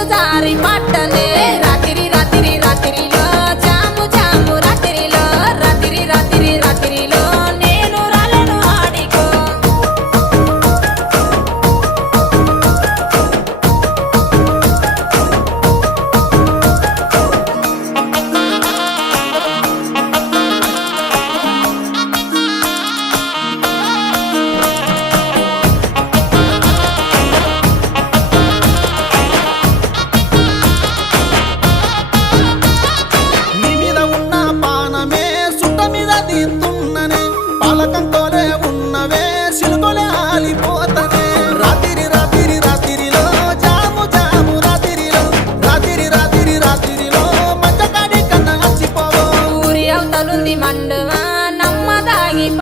నీరు జారి పట్టనే రాత్రి రాత్రి రాత్రిలో జాము జాము రాత్రిలో రాత్రి రాత్రి రాత్రిలో నేను రాలను ఆడికో నీ మీద ఉన్న పానమే సుట్ట మీద తీస్తున్ననే పాలకంతోనే ఉన్నవే సిలుకొలే